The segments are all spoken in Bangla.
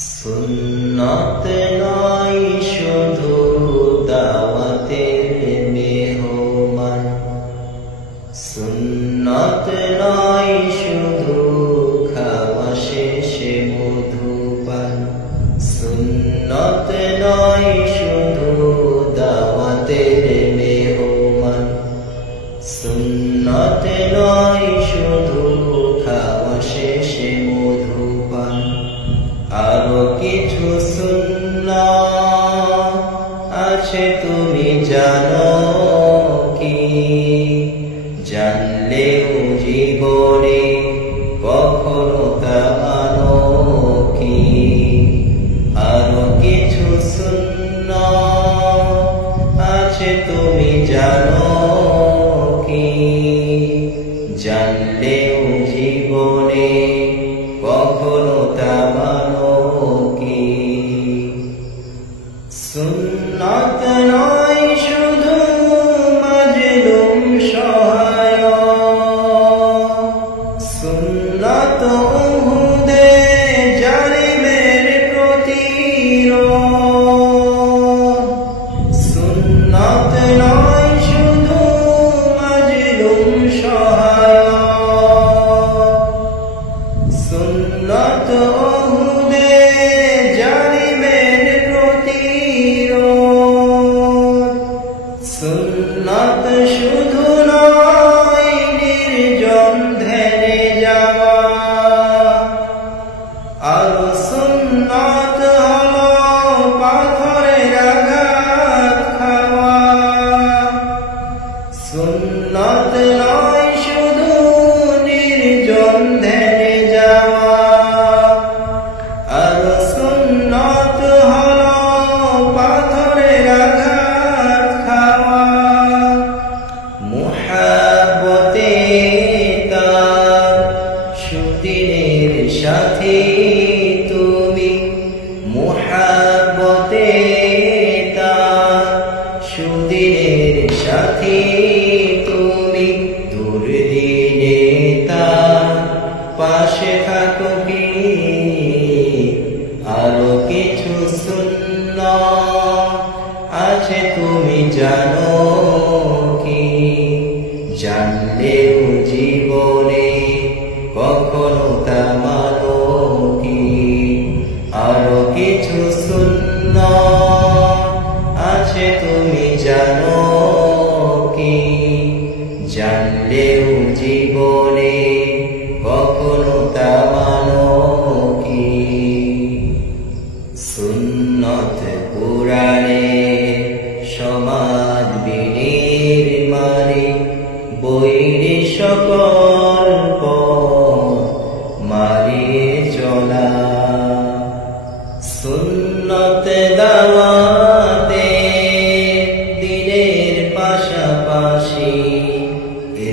সুন্নতে নয়। আছে তুমি জানো কি? জানলে জীবনে কখনো কানো কি? আরও কিছু শূন্য আছে তুমি জানো কি? জানলেও জীবনে Amen. গল্প মারিয়ে চলা। সুন্নতে দাওয়াতে দিনের পাশাপাশি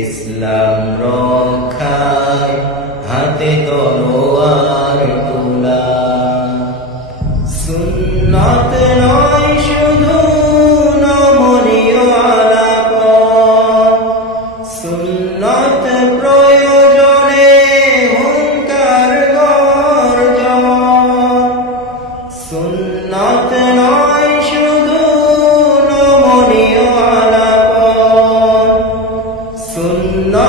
ইসলাম রক্ষায় হাতে তলোয়ার তোলা। সুন্নতে নয়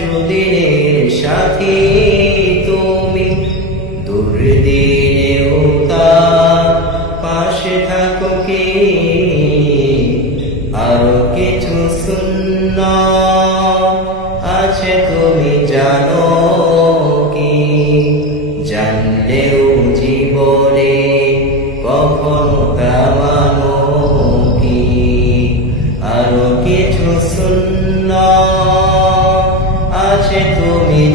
সুদিনের সাথে তুমি দুর্দিনেও তার পাশে থাকো কি? আরও কিছু শূন্য আছে তুমি জানো কি? জানলেও জীবনে কখনো